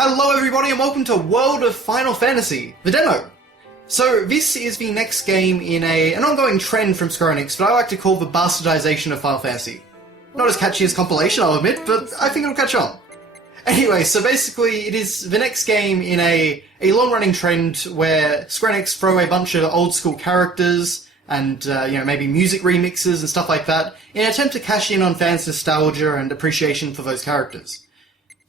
Hello everybody and welcome to World of Final Fantasy, the demo! So this is the next game in an ongoing trend from Square Enix that I like to call the bastardization of Final Fantasy. Not as catchy as compilation, I'll admit, but I think it'll catch on. Anyway, so basically it is the next game in a long-running trend where Square Enix throw a bunch of old-school characters and maybe music remixes and stuff like that in an attempt to cash in on fans' nostalgia and appreciation for those characters.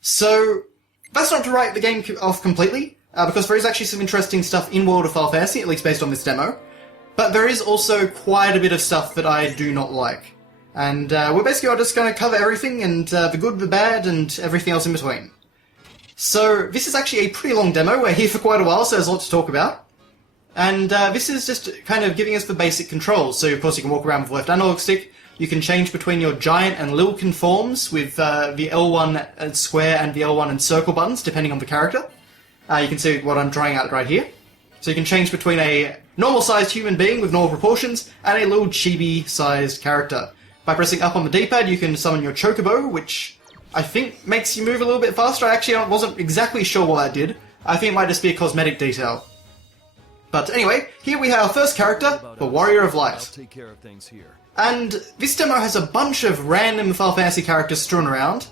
So that's not to write the game off completely, because there is actually some interesting stuff in World of Final Fantasy, at least based on this demo, but there is also quite a bit of stuff that I do not like. And we're basically just going to cover everything, and the good, the bad, and everything else in between. So this is actually a pretty long demo. We're here for quite a while, so there's a lot to talk about. And this is just kind of giving us the basic controls. So of course you can walk around with the left analog stick. You can change between your giant and Lilkin forms with the L1 and square and the L1 and circle buttons, depending on the character. You can see what I'm trying out right here. So you can change between a normal-sized human being with normal proportions and a little chibi-sized character. By pressing up on the D-pad, you can summon your Chocobo, which I think makes you move a little bit faster. I actually wasn't exactly sure what that did. I think it might just be a cosmetic detail. But anyway, here we have our first character, the Warrior of Light. I'll take care of things here. And this demo has a bunch of random Final Fantasy characters strewn around,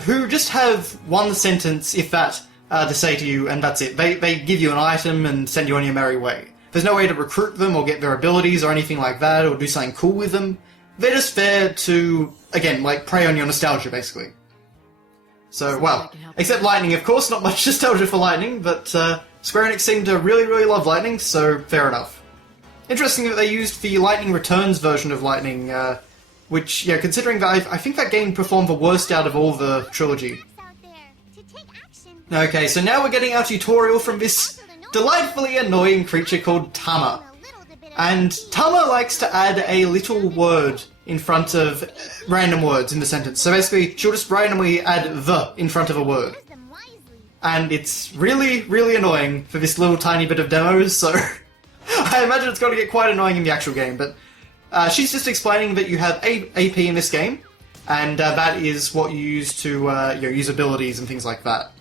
who just have one sentence, if that, to say to you, and that's it. They give you an item and send you on your merry way. There's no way to recruit them or get their abilities or anything like that, or do something cool with them. They're just there to, again, like, prey on your nostalgia, basically. So, well, except Lightning, of course, not much nostalgia for Lightning, but Square Enix seem to really, really love Lightning, so fair enough. Interesting that they used the Lightning Returns version of Lightning, which, yeah, considering that I think that game performed the worst out of all the trilogy. Okay, so now we're getting our tutorial from this delightfully annoying creature called Tama. And Tama likes to add a little word in front of random words in the sentence. So basically, she'll just randomly add the in front of a word. And it's really, really annoying for this little tiny bit of demos, so I imagine it's going to get quite annoying in the actual game, but she's just explaining that you have AP in this game, and that is what you use to use abilities and things like that.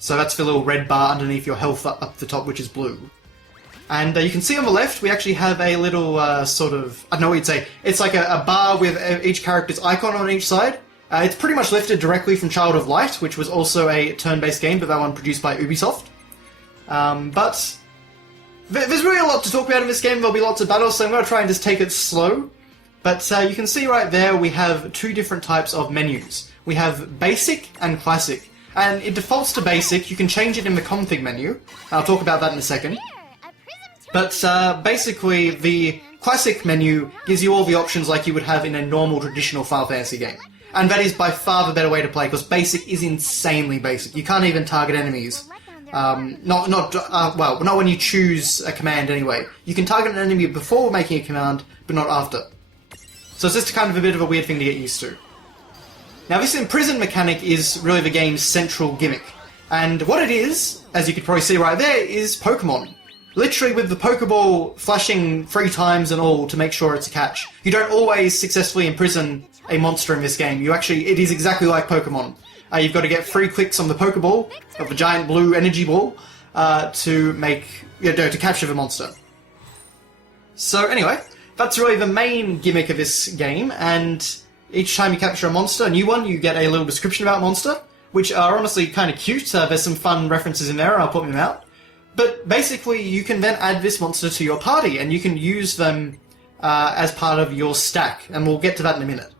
So that's the little red bar underneath your health up the top, which is blue. And you can see on the left, we actually have a little sort of, I don't know what you'd say, it's like a bar with each character's icon on each side. It's pretty much lifted directly from Child of Light, which was also a turn-based game, but that one produced by Ubisoft. But there's really a lot to talk about in this game. There'll be lots of battles, so I'm going to try and just take it slow. But you can see right there we have two different types of menus. We have Basic and Classic. And it defaults to Basic. You can change it in the config menu. I'll talk about that in a second. But basically, the Classic menu gives you all the options like you would have in a normal, traditional Final Fantasy game. And that is by far the better way to play, because Basic is insanely basic. You can't even target enemies. Not when you choose a command anyway. You can target an enemy before making a command, but not after. So it's just kind of a bit of a weird thing to get used to. Now this imprison mechanic is really the game's central gimmick. And what it is, as you could probably see right there, is Pokemon. Literally with the Pokeball flashing 3 times and all to make sure it's a catch. You don't always successfully imprison a monster in this game. It is exactly like Pokemon. You've got to get 3 clicks on the Pokeball, of the giant blue energy ball, to capture the monster. So anyway, that's really the main gimmick of this game, and each time you capture a monster, a new one, you get a little description about monster, which are honestly kind of cute. There's some fun references in there, and I'll put them out. But basically, you can then add this monster to your party, and you can use them as part of your stack, and we'll get to that in a minute.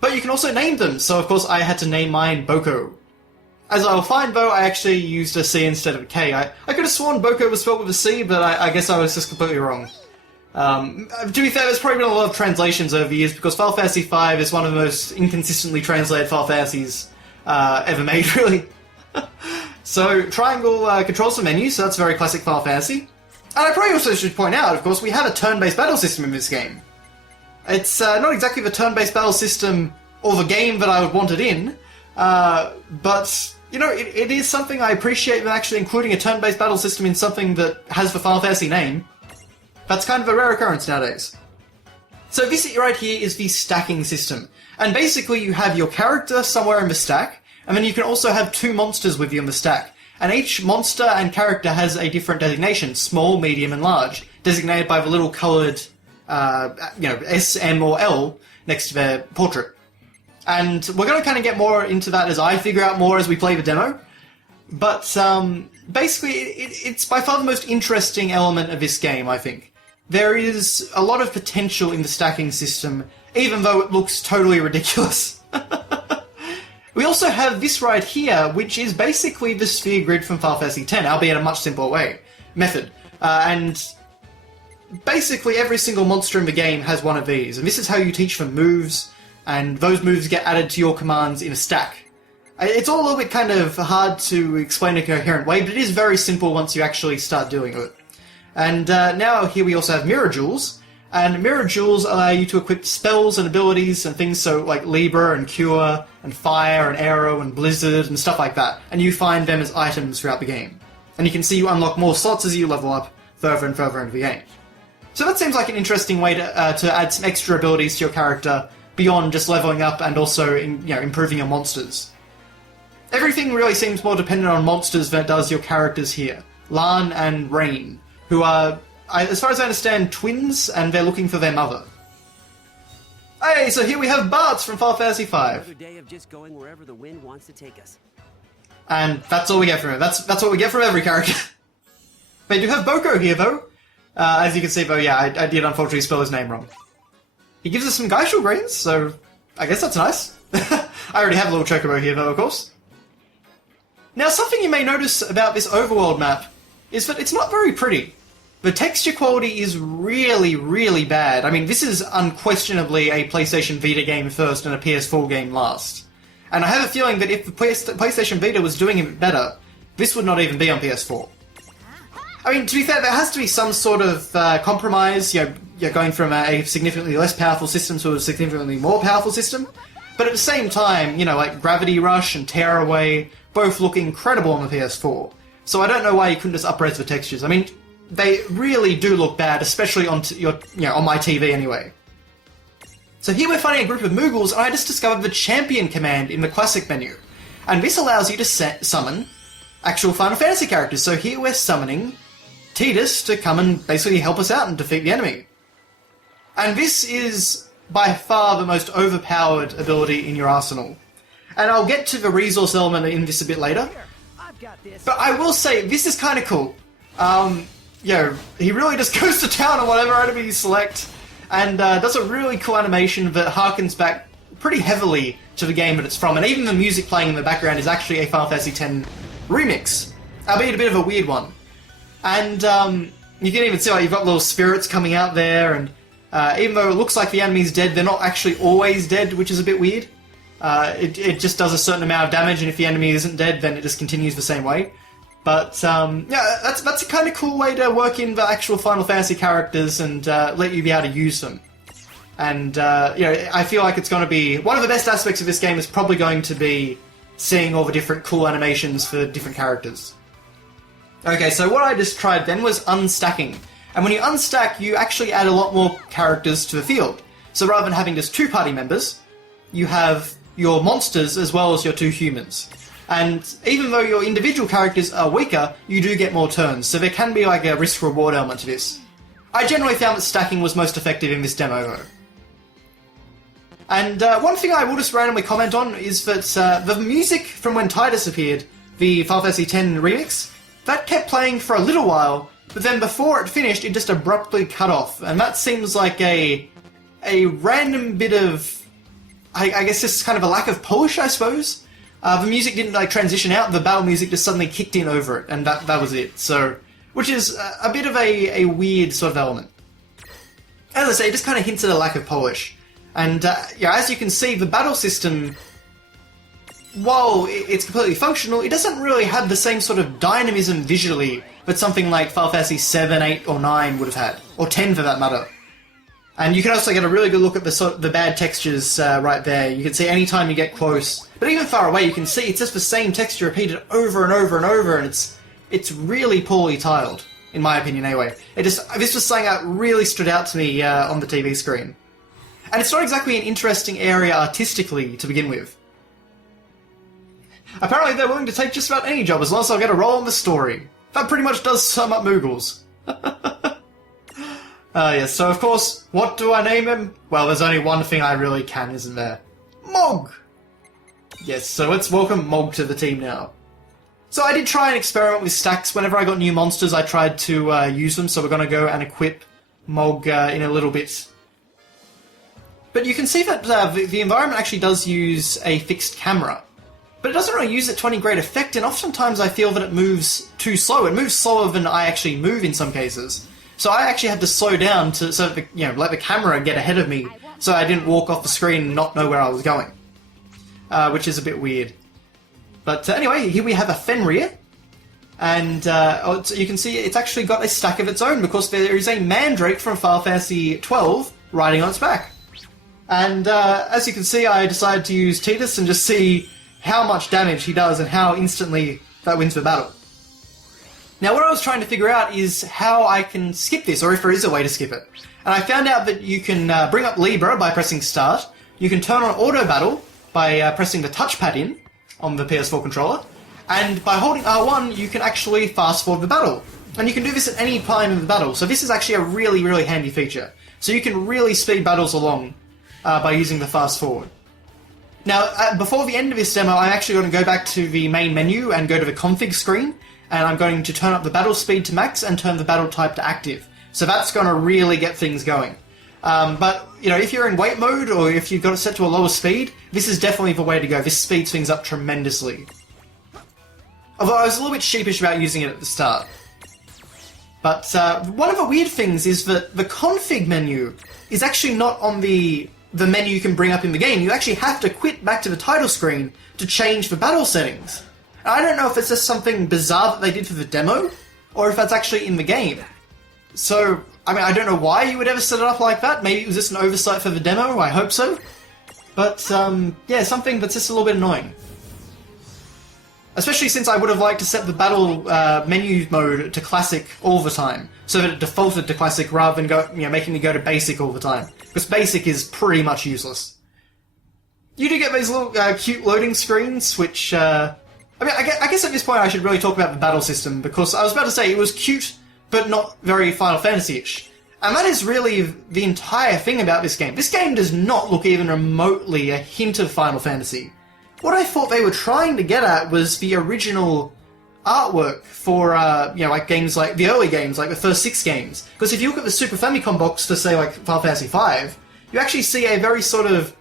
But you can also name them, so of course I had to name mine Boko. As I'll find though, I actually used a C instead of a K. I could have sworn Boko was spelled with a C, but I guess I was just completely wrong. To be fair, there's probably been a lot of translations over the years, because Final Fantasy V is one of the most inconsistently translated Final Fantasies ever made, really. So, triangle controls the menu, so that's very classic Final Fantasy. And I probably also should point out, of course, we have a turn-based battle system in this game. It's not exactly the turn-based battle system or the game that I would want it in, but, you know, it is something I appreciate them actually including a turn-based battle system in something that has the Final Fantasy name. That's kind of a rare occurrence nowadays. So this right here is the stacking system. And basically you have your character somewhere in the stack, And then you can also have 2 monsters with you in the stack. And each monster and character has a different designation, small, medium, and large, designated by the little coloured, S, M, or L next to their portrait. And we're going to kind of get more into that as I figure out more as we play the demo. But basically, it's by far the most interesting element of this game, I think. There is a lot of potential in the stacking system, even though it looks totally ridiculous. We also have this right here, which is basically the sphere grid from Final Fantasy X, albeit in a much simpler method. And basically every single monster in the game has one of these, and this is how you teach them moves, and those moves get added to your commands in a stack. It's all a little bit kind of hard to explain in a coherent way, but it is very simple once you actually start doing it. And now here we also have Mirror Jewels, and Mirror Jewels allow you to equip spells and abilities and things so like Libra and Cure and Fire and Arrow and Blizzard and stuff like that, and you find them as items throughout the game. And you can see you unlock more slots as you level up further and further into the game. So that seems like an interesting way to add some extra abilities to your character beyond just leveling up and also improving your monsters. Everything really seems more dependent on monsters than it does your characters here. Lan and Rain, who are, as far as I understand, twins, and they're looking for their mother. Hey, so here we have Bartz from Final Fantasy V. Another day of just going wherever the wind wants to take us. And that's all we get from him. That's what we get from every character. But you do have Boko here, though. As you can see, though, yeah, I did unfortunately spell his name wrong. He gives us some Geishul greens, so I guess that's nice. I already have a little Chocobo here, though, of course. Now, something you may notice about this overworld map is that it's not very pretty. The texture quality is really, really bad. I mean, this is unquestionably a PlayStation Vita game first and a PS4 game last. And I have a feeling that if the PlayStation Vita was doing it better, this would not even be on PS4. I mean, to be fair, there has to be some sort of compromise, you're going from a significantly less powerful system to a significantly more powerful system. But at the same time, like Gravity Rush and Tearaway both look incredible on the PS4. So I don't know why you couldn't just up-res the textures. I mean, they really do look bad, especially on on my TV anyway. So here we're finding a group of Moogles, and I just discovered the Champion command in the Classic menu. And this allows you to summon actual Final Fantasy characters. So here we're summoning Tidus to come and basically help us out and defeat the enemy. And this is by far the most overpowered ability in your arsenal. And I'll get to the resource element in this a bit later. But I will say, this is kind of cool. He really just goes to town on whatever enemy you select, and does a really cool animation that harkens back pretty heavily to the game that it's from. And even the music playing in the background is actually a Final Fantasy X remix, albeit a bit of a weird one. And you can even see you've got little spirits coming out there, and even though it looks like the enemy's dead, they're not actually always dead, which is a bit weird. It just does a certain amount of damage, and if the enemy isn't dead, then it just continues the same way. But that's a kind of cool way to work in the actual Final Fantasy characters and let you be able to use them. And I feel like it's going to be one of the best aspects of this game is probably going to be seeing all the different cool animations for different characters. Okay, so what I just tried then was unstacking. And when you unstack, you actually add a lot more characters to the field. So rather than having just 2 party members, you have your monsters as well as your 2 humans. And even though your individual characters are weaker, you do get more turns, so there can be like a risk-reward element to this. I generally found that stacking was most effective in this demo though. And one thing I will just randomly comment on is that the music from when Tidus appeared, the Final Fantasy X remix, that kept playing for a little while, but then before it finished, it just abruptly cut off. And that seems like a random bit of, I guess just kind of a lack of polish, I suppose. The music didn't transition out, the battle music just suddenly kicked in over it, and that was it. So, which is a bit of a weird sort of element. As I say, it just kind of hints at a lack of polish. And as you can see, the battle system, while it's completely functional, it doesn't really have the same sort of dynamism visually that something like Final Fantasy 7, 8, or 9 would have had, or 10 for that matter. And you can also get a really good look at the bad textures right there. You can see anytime you get close, but even far away, you can see it's just the same texture repeated over and over and over, and it's really poorly tiled, in my opinion anyway. This was something that really stood out to me on the TV screen. And it's not exactly an interesting area artistically to begin with. Apparently they're willing to take just about any job as long as I'll get a role in the story. That pretty much does sum up Moogles. Yes, so of course, what do I name him? Well, there's only one thing I really can, isn't there? Mog! Yes, so let's welcome Mog to the team now. So I did try and experiment with stacks. Whenever I got new monsters, I tried to use them, so we're going to go and equip Mog in a little bit. But you can see that the environment actually does use a fixed camera. But it doesn't really use it to any great effect, and oftentimes I feel that it moves too slow. It moves slower than I actually move in some cases. So I actually had to slow down to so that let the camera get ahead of me, so I didn't walk off the screen and not know where I was going, which is a bit weird. But anyway, here we have a Fenrir, and you can see it's actually got a stack of its own because there is a Mandrake from Final Fantasy XII riding on its back. And as you can see, I decided to use Tidus and just see how much damage he does and how instantly that wins the battle. Now what I was trying to figure out is how I can skip this, or if there is a way to skip it. And I found out that you can bring up Libra by pressing start, you can turn on auto battle by pressing the touchpad in on the PS4 controller, and by holding R1 you can actually fast forward the battle. And you can do this at any time in the battle, so this is actually a really, really handy feature. So you can really speed battles along by using the fast forward. Now, before the end of this demo, I'm actually going to go back to the main menu and go to the config screen, and I'm going to turn up the battle speed to max and turn the battle type to active. So that's going to really get things going. But, if you're in wait mode, or if you've got it set to a lower speed, this is definitely the way to go. This speeds things up tremendously. Although I was a little bit sheepish about using it at the start. But one of the weird things is that the config menu is actually not on the menu you can bring up in the game. You actually have to quit back to the title screen to change the battle settings. And I don't know if it's just something bizarre that they did for the demo, or if that's actually in the game. So, I don't know why you would ever set it up like that. Maybe it was just an oversight for the demo, I hope so. But, yeah, something that's just a little bit annoying. Especially since I would have liked to set the battle menu mode to classic all the time, so that it defaulted to classic rather than making me go to basic all the time. Because basic is pretty much useless. You do get these little cute loading screens, which I guess at this point I should really talk about the battle system, because I was about to say it was cute, but not very Final Fantasy-ish. And that is really the entire thing about this game. This game does not look even remotely a hint of Final Fantasy. What I thought they were trying to get at was the original artwork for, like games like the early games, like the first 6 games. Because if you look at the Super Famicom box for, say, like Final Fantasy V, you actually see a very sort of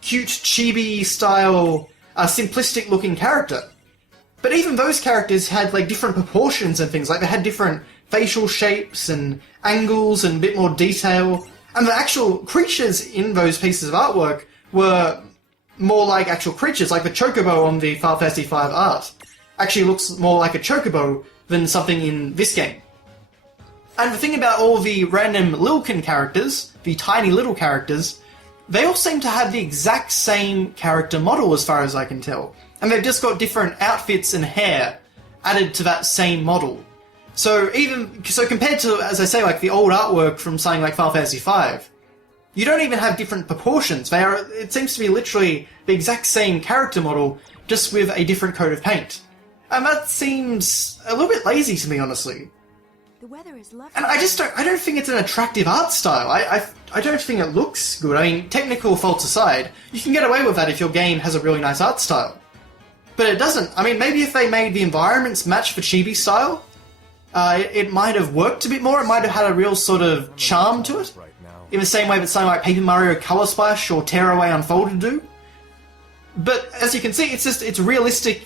cute, chibi-style, simplistic-looking character. But even those characters had, like, different proportions and things. Like, they had different facial shapes and angles and a bit more detail. And the actual creatures in those pieces of artwork were more like actual creatures, like the Chocobo on the Final Fantasy V art actually looks more like a Chocobo than something in this game. And the thing about all the random Lilkin characters, the tiny little characters, they all seem to have the exact same character model as far as I can tell. And they've just got different outfits and hair added to that same model. So compared to, as I say, like the old artwork from something like Final Fantasy V, you don't even have different proportions. It seems to be literally the exact same character model, just with a different coat of paint. And that seems a little bit lazy to me, honestly. The weather is lovely. And I don't think it's an attractive art style. I don't think it looks good. I mean, technical faults aside, you can get away with that if your game has a really nice art style. But it doesn't. I mean, maybe if they made the environments match the chibi style, it might have worked a bit more. It might have had a real sort of charm to it. In the same way that something like Paper Mario Color Splash or Tearaway Unfolded do. But as you can see, it's realistic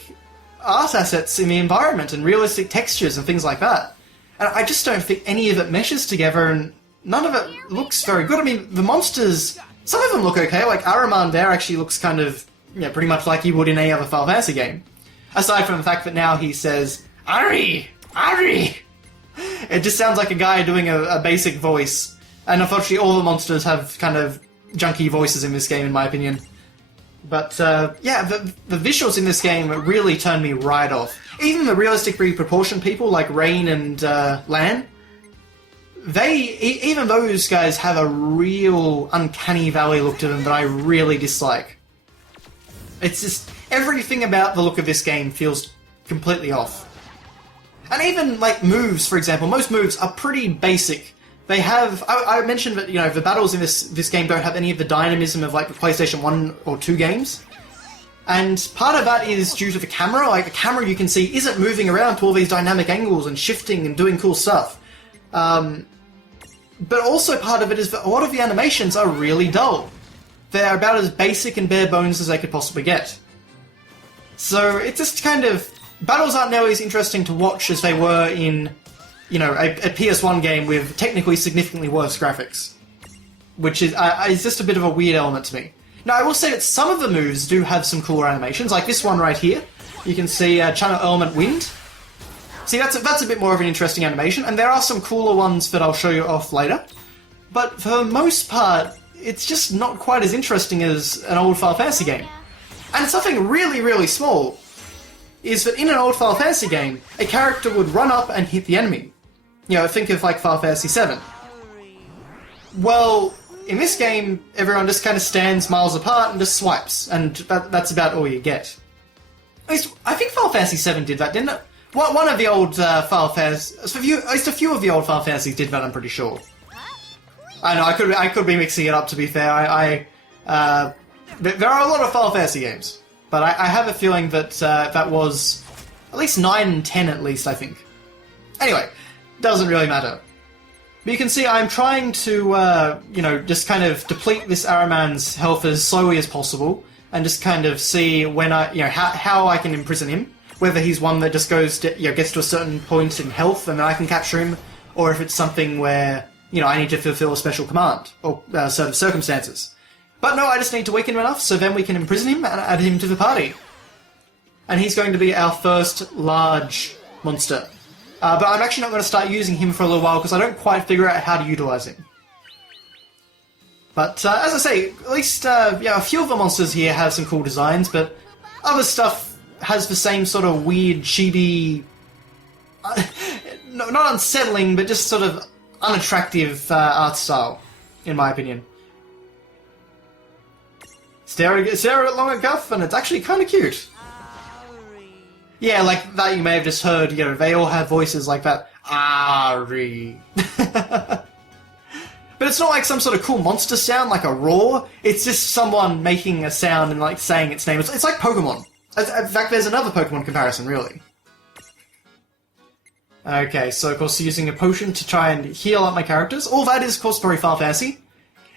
art assets in the environment and realistic textures and things like that. And I just don't think any of it meshes together, and none of it looks very good. I mean, the monsters, some of them look okay. Like Ahriman there actually looks kind of, pretty much like he would in any other Final Fantasy game. Aside from the fact that now he says, Ari! Ari! It just sounds like a guy doing a basic voice. And unfortunately all the monsters have kind of junky voices in this game, in my opinion. But, yeah, the visuals in this game really turned me right off. Even the realistically proportioned people like Rain and Lan, even those guys have a real uncanny valley look to them that I really dislike. It's everything about the look of this game feels completely off. And even, like, moves, for example, most moves are pretty basic. They have... I mentioned that, you know, the battles in this game don't have any of the dynamism of, like, the PlayStation 1 or 2 games. And part of that is due to the camera. Like, the camera, you can see, isn't moving around to all these dynamic angles and shifting and doing cool stuff. But also part of it is that a lot of the animations are really dull. They're about as basic and bare bones as they could possibly get. So it's just kind of... Battles aren't nearly as interesting to watch as they were in, you know, a PS1 game with technically significantly worse graphics. Which is just a bit of a weird element to me. Now, I will say that some of the moves do have some cooler animations, like this one right here. You can see Channel Element Wind. See, that's a bit more of an interesting animation, and there are some cooler ones that I'll show you off later. But for the most part, it's just not quite as interesting as an old Final Fantasy game. And something really, really small is that in an old Final Fantasy game, a character would run up and hit the enemy. You know, think of like Final Fantasy VII. Well, in this game, everyone just kind of stands miles apart and just swipes, and that's about all you get. At least, I think Final Fantasy VII did that, didn't it? One of the old Final Fantasies, at least a few of the old Final Fantasies did that, I'm pretty sure. I know, I could be mixing it up, to be fair. There are a lot of Final Fantasy games, but I have a feeling that that was at least 9 and 10 at least, I think. Anyway, doesn't really matter. But you can see I'm trying to, you know, just kind of deplete this Araman's health as slowly as possible, and just kind of see when how I can imprison him. Whether he's one that just goes to, gets to a certain point in health and then I can capture him, or if it's something where, I need to fulfill a special command, or certain circumstances. But no, I just need to weaken him enough, so then we can imprison him and add him to the party. And he's going to be our first large monster. But I'm actually not going to start using him for a little while, because I don't quite figure out how to utilise him. But, as I say, at least, a few of the monsters here have some cool designs, but other stuff has the same sort of weird, chibi... not unsettling, but just sort of unattractive art style, in my opinion. Stare at Longaguff, and it's actually kind of cute. Yeah, like that you may have just heard, they all have voices like that. Ari. But it's not like some sort of cool monster sound, like a roar. It's just someone making a sound and like saying its name. It's like Pokemon. In fact, there's another Pokemon comparison, really. Okay, so of course using a potion to try and heal up my characters. All that is, of course, very Final Fantasy.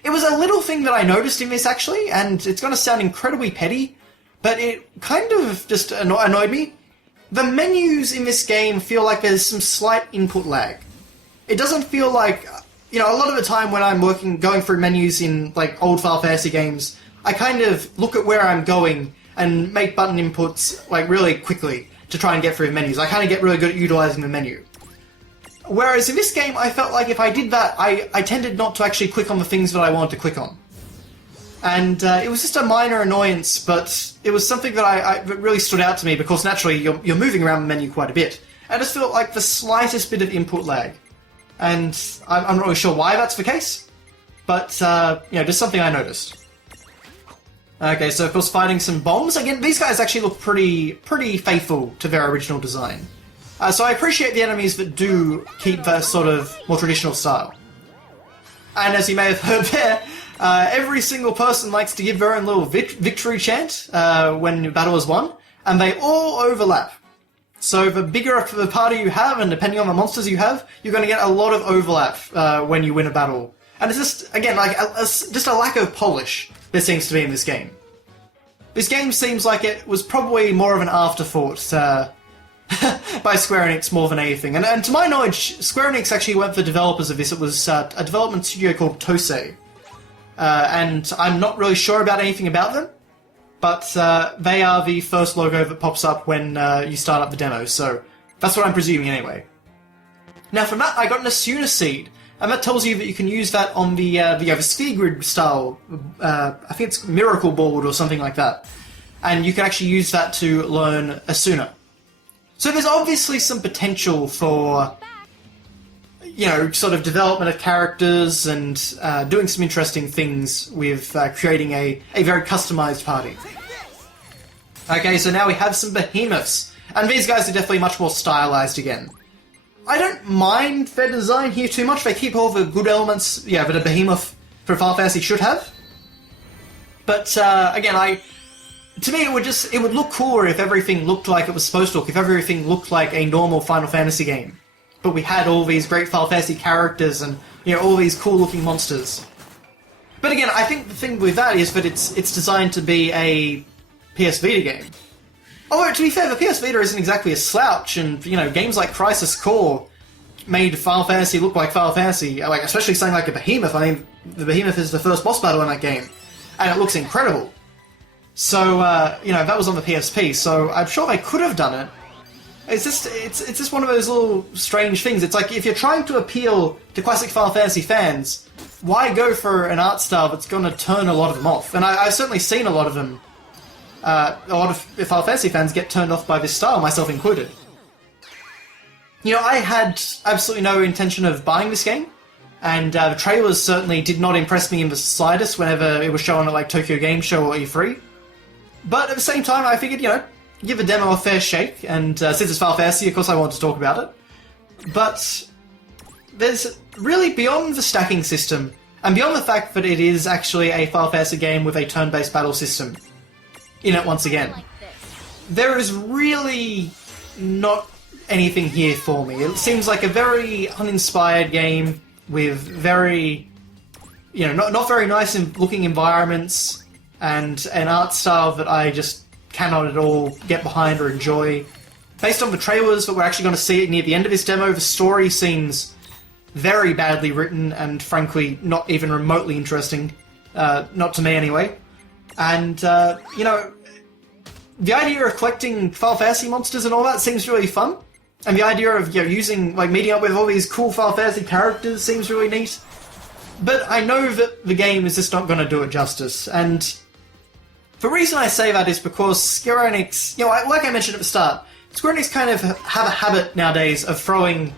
It was a little thing that I noticed in this, actually, and it's going to sound incredibly petty, but it kind of just annoyed me. The menus in this game feel like there's some slight input lag. It doesn't feel like... a lot of the time when I'm going through menus in, like, old Final Fantasy games, I kind of look at where I'm going and make button inputs, like, really quickly to try and get through the menus. I kind of get really good at utilising the menu. Whereas in this game, I felt like if I did that, I tended not to actually click on the things that I wanted to click on. And it was just a minor annoyance, but it was something that that really stood out to me, because naturally you're moving around the menu quite a bit. I just felt like the slightest bit of input lag. And I'm not really sure why that's the case, but, just something I noticed. Okay, so of course fighting some bombs. Again, these guys actually look pretty faithful to their original design. So I appreciate the enemies that do keep that sort of more traditional style. And as you may have heard there, every single person likes to give their own little victory chant when battle is won, and they all overlap. So the bigger the party you have, and depending on the monsters you have, you're going to get a lot of overlap when you win a battle. And it's just, again, like just a lack of polish there seems to be in this game. This game seems like it was probably more of an afterthought by Square Enix more than anything. And to my knowledge, Square Enix actually weren't the developers of this. It was a development studio called Tosei. And I'm not really sure about anything about them, but they are the first logo that pops up when you start up the demo, so that's what I'm presuming anyway. Now from that, I got an Asuna Seed, and that tells you that you can use that on the Sphere Grid style, I think it's Miracle Board or something like that, and you can actually use that to learn Asuna. So there's obviously some potential for, sort of development of characters and doing some interesting things with creating a very customized party. Okay, so now we have some behemoths, and these guys are definitely much more stylized again. I don't mind their design here too much. They keep all the good elements, that a behemoth for Final Fantasy should have. But again, to me, it would look cooler if everything looked like it was supposed to look. If everything looked like a normal Final Fantasy game, but we had all these great Final Fantasy characters and all these cool-looking monsters. But again, I think the thing with that is that it's designed to be a PS Vita game. Although, to be fair, the PS Vita isn't exactly a slouch, and, games like Crisis Core made Final Fantasy look like Final Fantasy, like, especially something like a Behemoth. I mean, the Behemoth is the first boss battle in that game, and it looks incredible. So, that was on the PSP, so I'm sure they could have done it. It's just one of those little strange things. It's like, if you're trying to appeal to classic Final Fantasy fans, why go for an art style that's going to turn a lot of them off? And I've certainly seen a lot of them. A lot of Final Fantasy fans get turned off by this style, myself included. I had absolutely no intention of buying this game, and the trailers certainly did not impress me in the slightest whenever it was shown at like Tokyo Game Show or E3. But at the same time, I figured, give the demo a fair shake, and since it's Final Fantasy, of course I want to talk about it. But there's really, beyond the stacking system, and beyond the fact that it is actually a Final Fantasy game with a turn-based battle system in it once again, there is really not anything here for me. It seems like a very uninspired game with very, not very nice looking environments and an art style that I just cannot at all get behind or enjoy. Based on the trailers that we're actually going to see near the end of this demo, the story seems very badly written and frankly not even remotely interesting. Not to me anyway. And, the idea of collecting Final Fantasy monsters and all that seems really fun. And the idea of, using, meeting up with all these cool Final Fantasy characters seems really neat. But I know that the game is just not going to do it justice. And the reason I say that is because Square Enix, like I mentioned at the start, Square Enix kind of have a habit nowadays of throwing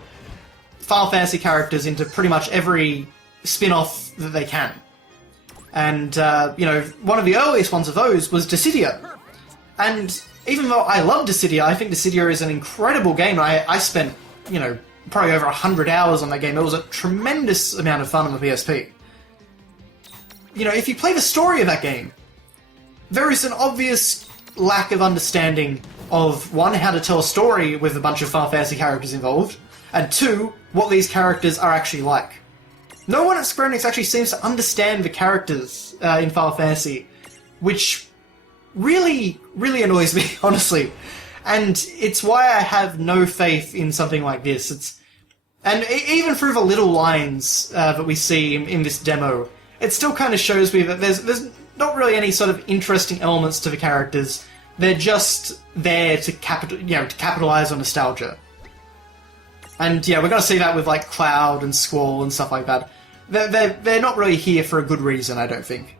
Final Fantasy characters into pretty much every spin-off that they can. And, one of the earliest ones of those was Dissidia. And even though I love Dissidia, I think Dissidia is an incredible game. I spent, probably over 100 hours on that game. It was a tremendous amount of fun on the PSP. If you play the story of that game, there is an obvious lack of understanding of, one, how to tell a story with a bunch of Final Fantasy characters involved, and two, what these characters are actually like. No one at Square Enix actually seems to understand the characters in Final Fantasy, which really, really annoys me, honestly. And it's why I have no faith in something like this. And even through the little lines that we see in this demo, it still kind of shows me that there's not really any sort of interesting elements to the characters. They're just there to capitalize on nostalgia. And we're going to see that with like Cloud and Squall and stuff like that. They're not really here for a good reason, I don't think.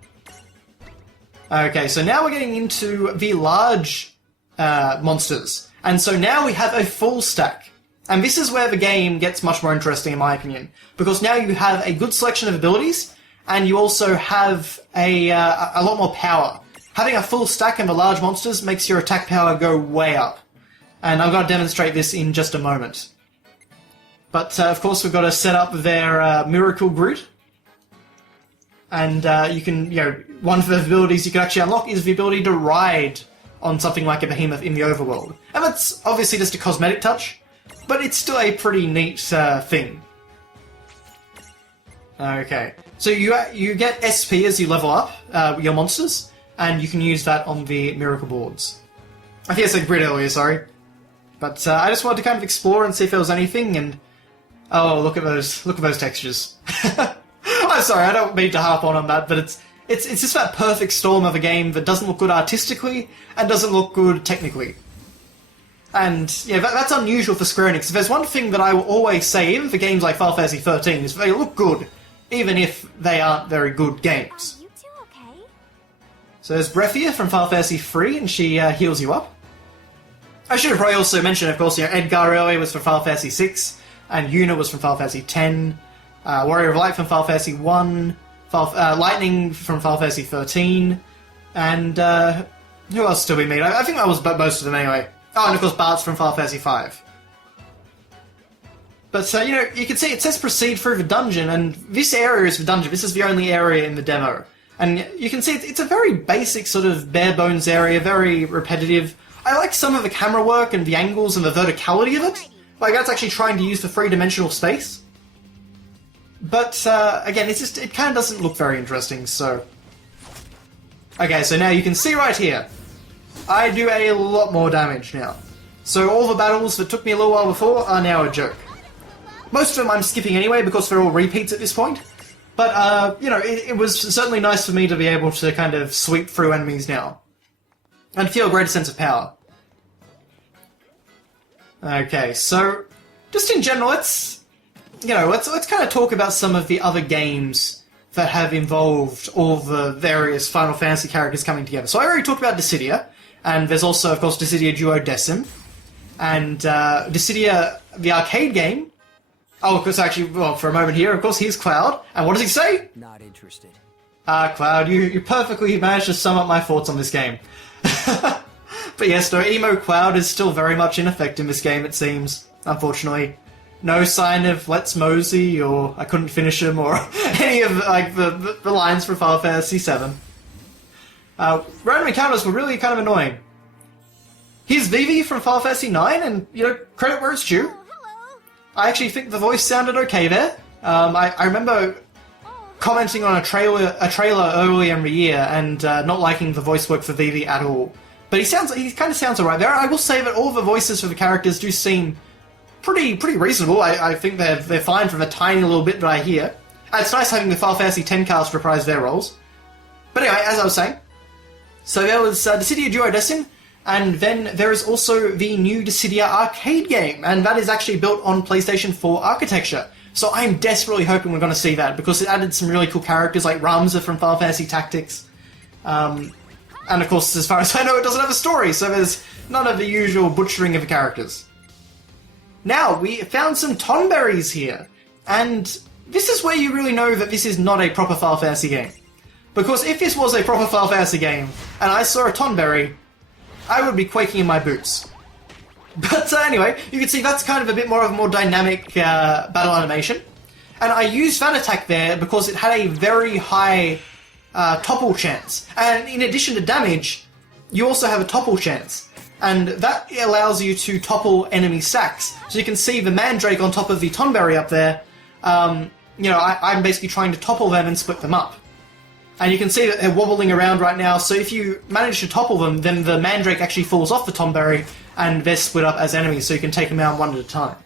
Okay, so now we're getting into the large monsters. And so now we have a full stack. And this is where the game gets much more interesting, in my opinion. Because now you have a good selection of abilities, and you also have a lot more power. Having a full stack of the large monsters makes your attack power go way up. And I'm going to demonstrate this in just a moment. But, of course, we've got to set up their Miracle Grid. And you can, one of the abilities you can actually unlock is the ability to ride on something like a behemoth in the overworld. And that's obviously just a cosmetic touch, but it's still a pretty neat thing. Okay, so you get SP as you level up your monsters, and you can use that on the miracle boards. I think I said grid earlier, sorry. But I just wanted to kind of explore and see if there was anything, and oh, look at those textures. I'm sorry, I don't mean to harp on that, but it's just that perfect storm of a game that doesn't look good artistically and doesn't look good technically. And that's unusual for Square Enix. If there's one thing that I will always say, even for games like Final Fantasy 13, is they look good, even if they aren't very good games. Are you two okay? So there's Brethia from Final Fantasy 3, and she heals you up. I should have probably also mentioned, of course, Edgar earlier was from Final Fantasy 6, and Yuna was from Final Fantasy 10. Warrior of Light from Final Fantasy 1, Lightning from Final Fantasy 13, and Who else did we meet? I think that was most of them anyway. Oh, and of course Bart's from Final Fantasy V. But, you know, you can see it says proceed through the dungeon, and this area is the dungeon. This is the only area in the demo. And you can see it's a very basic sort of bare-bones area, very repetitive. I like some of the camera work and the angles and the verticality of it. Like, that's actually trying to use the three-dimensional space. But, again, it kind of doesn't look very interesting, so... Okay, so now you can see right here, I do a lot more damage now. So all the battles that took me a little while before are now a joke. Most of them I'm skipping anyway because they're all repeats at this point. But, you know, it was certainly nice for me to be able to kind of sweep through enemies now. And feel a greater sense of power. Okay, so, just in general, let's kind of talk about some of the other games that have involved all the various Final Fantasy characters coming together. So I already talked about Dissidia, and there's also, of course, Dissidia Duodecim, and Dissidia, the arcade game. Oh, of course, actually, well, for a moment here, of course, here's Cloud, and what does he say? Not interested. Cloud, you perfectly managed to sum up my thoughts on this game. But yes, no, Emo Cloud is still very much in effect in this game, it seems, unfortunately. No sign of Let's Mosey, or I couldn't finish him, or any of like the lines from Final Fantasy VII. Random encounters were really kind of annoying. Here's Vivi from Final Fantasy IX, and, you know, credit where it's due. I actually think the voice sounded okay there. I remember commenting on a trailer earlier in the year and not liking the voice work for Vivi at all. But he kind of sounds alright there. I will say that all the voices for the characters do seem pretty reasonable. I think they're fine from a tiny little bit that I hear. And it's nice having the Final Fantasy X cast reprise their roles. But anyway, as I was saying, so there was Dissidia Duodecim, and then there is also the new Dissidia arcade game, and that is actually built on PlayStation 4 architecture. So I'm desperately hoping we're going to see that, because it added some really cool characters like Ramza from Final Fantasy Tactics. And of course, as far as I know, it doesn't have a story, so there's none of the usual butchering of the characters. Now, we found some Tonberries here, and this is where you really know that this is not a proper Final Fantasy game. Because if this was a proper Final Fantasy game, and I saw a Tonberry, I would be quaking in my boots. But anyway, you can see that's kind of a bit more of a more dynamic battle animation. And I used that attack there because it had a very high topple chance. And in addition to damage, you also have a topple chance. And that allows you to topple enemy stacks. So you can see the Mandrake on top of the Tonberry up there. You know, I'm basically trying to topple them and split them up. And you can see that they're wobbling around right now, so if you manage to topple them, then the Mandrake actually falls off the Tonberry, and they're split up as enemies, so you can take them out one at a time.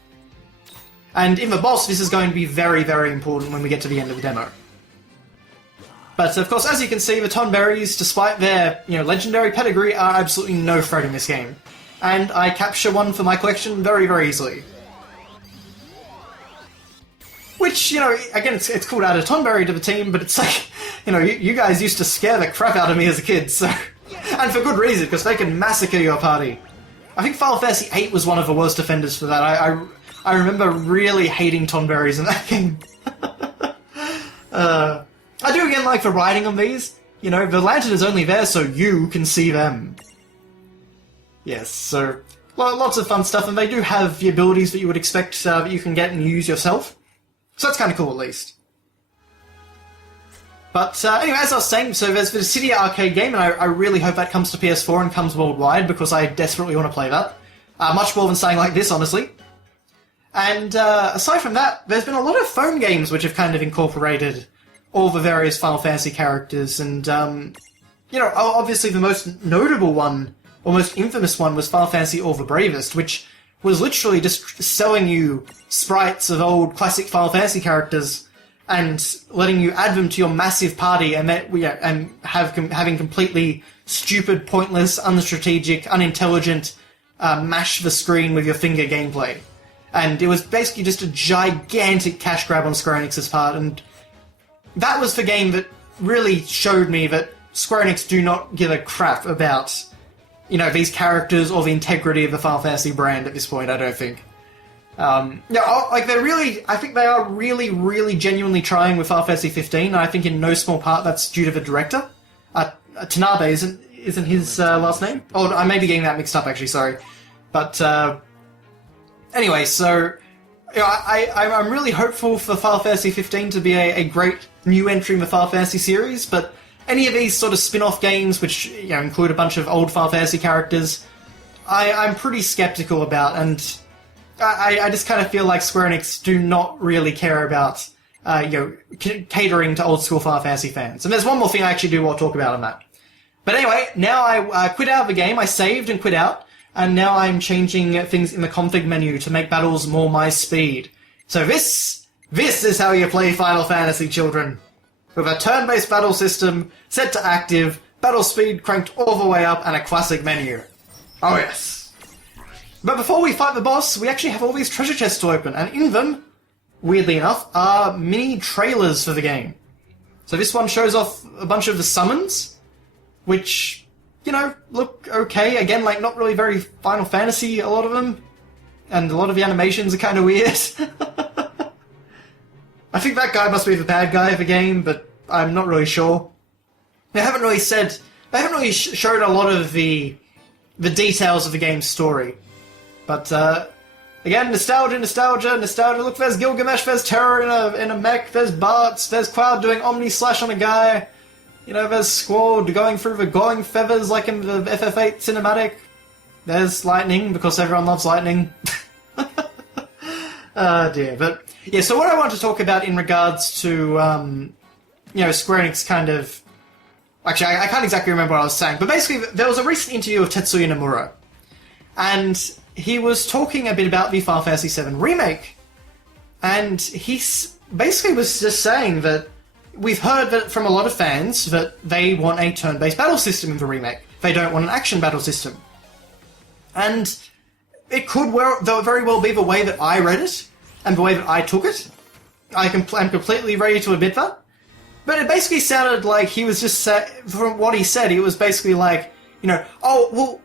And in the boss, this is going to be very, very important when we get to the end of the demo. But of course, as you can see, the Tonberries, despite their, you know, legendary pedigree, are absolutely no threat in this game. And I capture one for my collection very, very easily. Which, you know, again, it's cool to add a Tonberry to the team, but it's like, you know, you guys used to scare the crap out of me as a kid, so... And for good reason, because they can massacre your party. I think Final Fantasy VIII was one of the worst offenders for that. I remember really hating Tonberries in that game. I do again like the writing on these. You know, the lantern is only there so you can see them. Yes, so... lots of fun stuff, and they do have the abilities that you would expect that you can get and use yourself. So that's kind of cool, at least. But anyway, as I was saying, so there's the Dissidia arcade game, and I really hope that comes to PS4 and comes worldwide, because I desperately want to play that. Much more than saying like this, honestly. And aside from that, there's been a lot of phone games which have kind of incorporated all the various Final Fantasy characters, and, you know, obviously the most notable one, or most infamous one, was Final Fantasy All the Bravest, which was literally just selling you sprites of old classic Final Fantasy characters and letting you add them to your massive party, and having completely stupid, pointless, unstrategic, unintelligent mash the screen with your finger gameplay. And it was basically just a gigantic cash grab on Square Enix's part, and that was the game that really showed me that Square Enix do not give a crap about, you know, these characters or the integrity of the Final Fantasy brand at this point, I don't think. Yeah, like I think they are really, really genuinely trying with Final Fantasy 15, and I think in no small part that's due to the director. Tanabe, isn't his last name. Oh, I may be getting that mixed up, actually, sorry. But, anyway, so, you know, I'm really hopeful for Final Fantasy 15 to be a great new entry in the Final Fantasy series, but any of these sort of spin-off games, which, you know, include a bunch of old Final Fantasy characters, I'm pretty skeptical about, and I just kind of feel like Square Enix do not really care about, you know, catering to old-school Final Fantasy fans. And there's one more thing I actually do want to talk about on that. But anyway, now I quit out of the game, I saved and quit out, and now I'm changing things in the config menu to make battles more my speed. So this is how you play Final Fantasy, children. With a turn-based battle system, set to active, battle speed cranked all the way up, and a classic menu. Oh yes. But before we fight the boss, we actually have all these treasure chests to open, and in them, weirdly enough, are mini trailers for the game. So this one shows off a bunch of the summons, which, you know, look okay. Again, like, not really very Final Fantasy, a lot of them. And a lot of the animations are kind of weird. I think that guy must be the bad guy of the game, but I'm not really sure. They haven't really showed a lot of the details of the game's story. But, again, nostalgia. Look, there's Gilgamesh, there's Terror in a mech, there's Bartz, there's Cloud doing Omni Slash on a guy. You know, there's Squall going through the glowing feathers like in the FF8 cinematic. There's Lightning, because everyone loves Lightning. Oh dear, but yeah, so what I want to talk about in regards to, you know, Square Enix kind of... Actually, I can't exactly remember what I was saying, but basically there was a recent interview with Tetsuya Nomura, and he was talking a bit about the Final Fantasy VII Remake, and he basically was just saying that we've heard that from a lot of fans that they want a turn-based battle system in the remake. They don't want an action battle system. And it could very well be the way that I read it, and the way that I took it. I'm completely ready to admit that. But it basically sounded like he was just from what he said, it was basically like, you know, oh, well,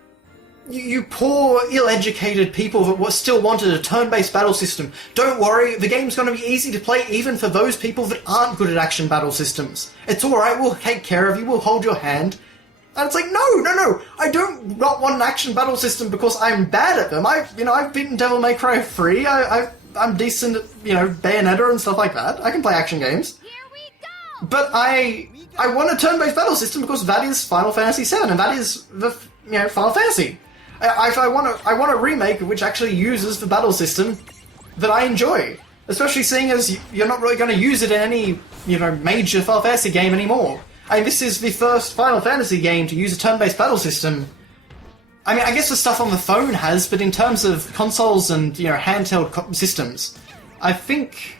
you poor, ill-educated people that still wanted a turn-based battle system. Don't worry, the game's going to be easy to play even for those people that aren't good at action battle systems. It's alright, we'll take care of you, we'll hold your hand. And it's like, no, I don't not want an action battle system because I'm bad at them. I've beaten Devil May Cry 3, I'm decent at, you know, Bayonetta and stuff like that. I can play action games. Here we go! But I want a turn-based battle system because that is Final Fantasy VII, and that is the, you know, Final Fantasy. I want a remake which actually uses the battle system that I enjoy. Especially seeing as you're not really going to use it in any, you know, major Final Fantasy game anymore. I mean, this is the first Final Fantasy game to use a turn-based battle system. I mean, I guess the stuff on the phone has, but in terms of consoles and, you know, handheld systems, I think...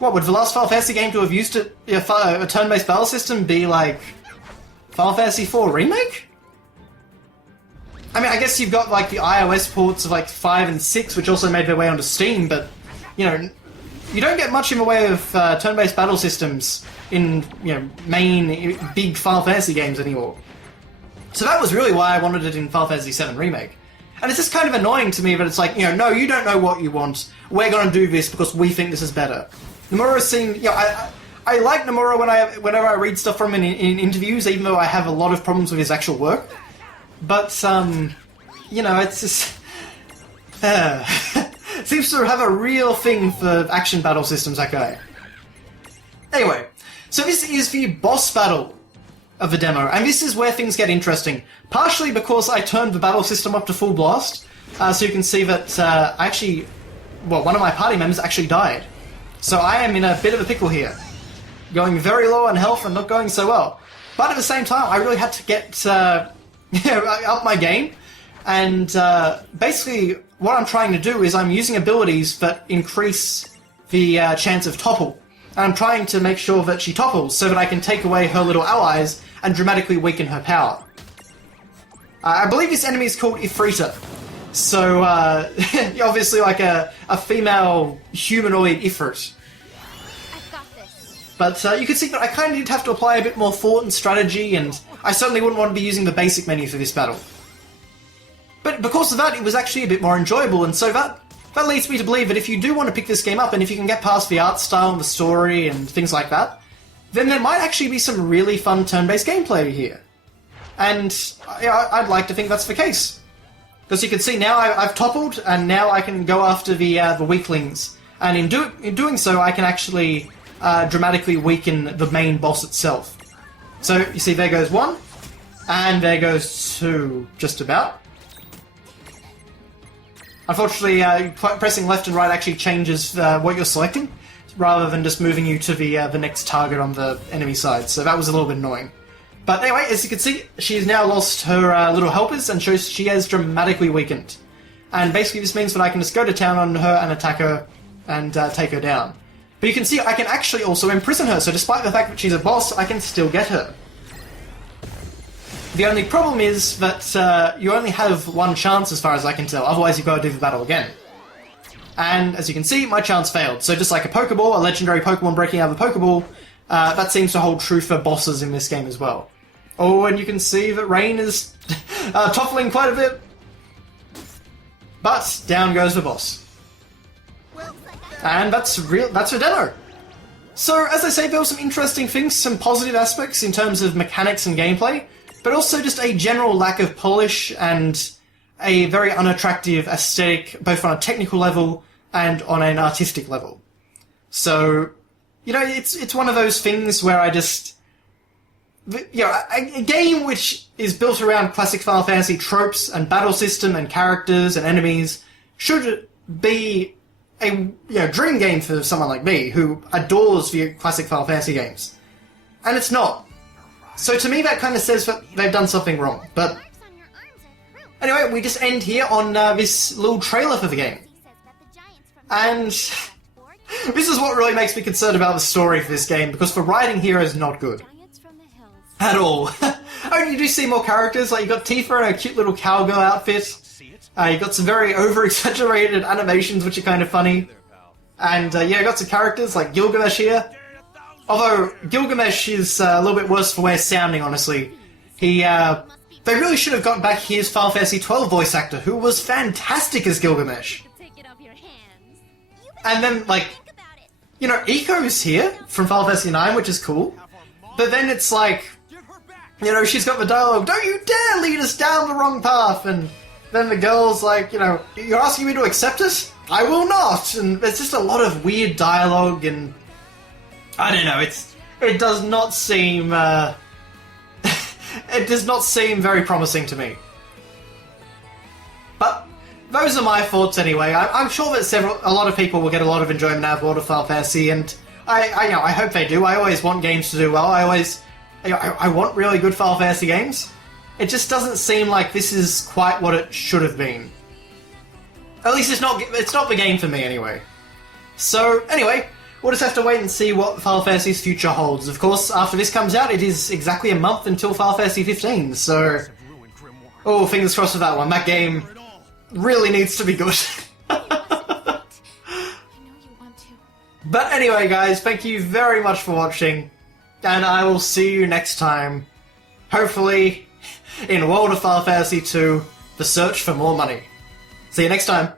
What, would the last Final Fantasy game to have used a turn-based battle system be, like, Final Fantasy IV Remake? I mean, I guess you've got, like, the iOS ports of, like, 5 and 6, which also made their way onto Steam, but, you know, you don't get much in the way of turn-based battle systems in, you know, main big Final Fantasy games anymore. So that was really why I wanted it in Final Fantasy VII Remake. And it's just kind of annoying to me that it's like, you know, no, you don't know what you want. We're going to do this because we think this is better. Nomura seemed, you know, I like Nomura whenever I read stuff from him in interviews, even though I have a lot of problems with his actual work. But, you know, it's just... seems to have a real thing for action battle systems, that guy. Anyway, so this is the boss battle of the demo, and this is where things get interesting. Partially because I turned the battle system up to full blast, so you can see that one of my party members actually died. So I am in a bit of a pickle here. Going very low on health and not going so well. But at the same time, I really had to get up my game, and basically what I'm trying to do is I'm using abilities that increase the chance of topple. And I'm trying to make sure that she topples so that I can take away her little allies and dramatically weaken her power. I believe this enemy is called Ifrita. So, obviously like a female humanoid Ifrit. I've got this. But you can see that I kind of did have to apply a bit more thought and strategy, and I certainly wouldn't want to be using the basic menu for this battle. But because of that, it was actually a bit more enjoyable, and so that leads me to believe that if you do want to pick this game up, and if you can get past the art style and the story and things like that, then there might actually be some really fun turn-based gameplay here. And I'd like to think that's the case. Because you can see now I've toppled, and now I can go after the weaklings. And in doing so, I can actually dramatically weaken the main boss itself. So, you see, there goes one, and there goes two, just about. Unfortunately, pressing left and right actually changes what you're selecting, rather than just moving you to the next target on the enemy side, so that was a little bit annoying. But anyway, as you can see, she's now lost her little helpers, and shows she has dramatically weakened. And basically this means that I can just go to town on her and attack her, and take her down. But you can see I can actually also imprison her, so despite the fact that she's a boss, I can still get her. The only problem is that you only have one chance as far as I can tell, otherwise you've got to do the battle again. And as you can see, my chance failed. So just like a Pokeball, a legendary Pokemon breaking out of a Pokeball, that seems to hold true for bosses in this game as well. Oh, and you can see that Rain is toppling quite a bit. But down goes the boss. And that's a demo. So, as I say, there were some interesting things, some positive aspects in terms of mechanics and gameplay, but also just a general lack of polish and a very unattractive aesthetic, both on a technical level and on an artistic level. So, you know, it's one of those things where I just... You know, a game which is built around classic Final Fantasy tropes and battle system and characters and enemies should be a dream game for someone like me who adores the classic Final Fantasy games. And it's not. So to me that kind of says that they've done something wrong. But anyway, we just end here on this little trailer for the game. And this is what really makes me concerned about the story for this game, because the writing here is not good. At all. Oh, you do see more characters, like you got Tifa in a cute little cowgirl outfit. You got some very over-exaggerated animations, which are kind of funny. And yeah, you got some characters like Gilgamesh here. Although, Gilgamesh is a little bit worse for wear sounding, honestly. They really should have gotten back his Final Fantasy XII voice actor, who was fantastic as Gilgamesh. And then, like, you know, Eiko's here from Final Fantasy IX, which is cool. But then it's like, you know, she's got the dialogue, "Don't you dare lead us down the wrong path!" And then the girl's like, you know, "You're asking me to accept it? I will not!" And there's just a lot of weird dialogue, and I don't know, it does not seem, it does not seem very promising to me. But those are my thoughts anyway. I'm sure that a lot of people will get a lot of enjoyment out of World of Final Fantasy, and I hope they do. I always want games to do well. I want really good Final Fantasy games. It just doesn't seem like this is quite what it should have been. At least it's not the game for me anyway. So anyway, we'll just have to wait and see what Final Fantasy's future holds. Of course, after this comes out, it is exactly a month until Final Fantasy 15, so... Oh, fingers crossed for that one. That game really needs to be good. But anyway, guys, thank you very much for watching, and I will see you next time. Hopefully, in World of Final Fantasy 2, the search for more money. See you next time.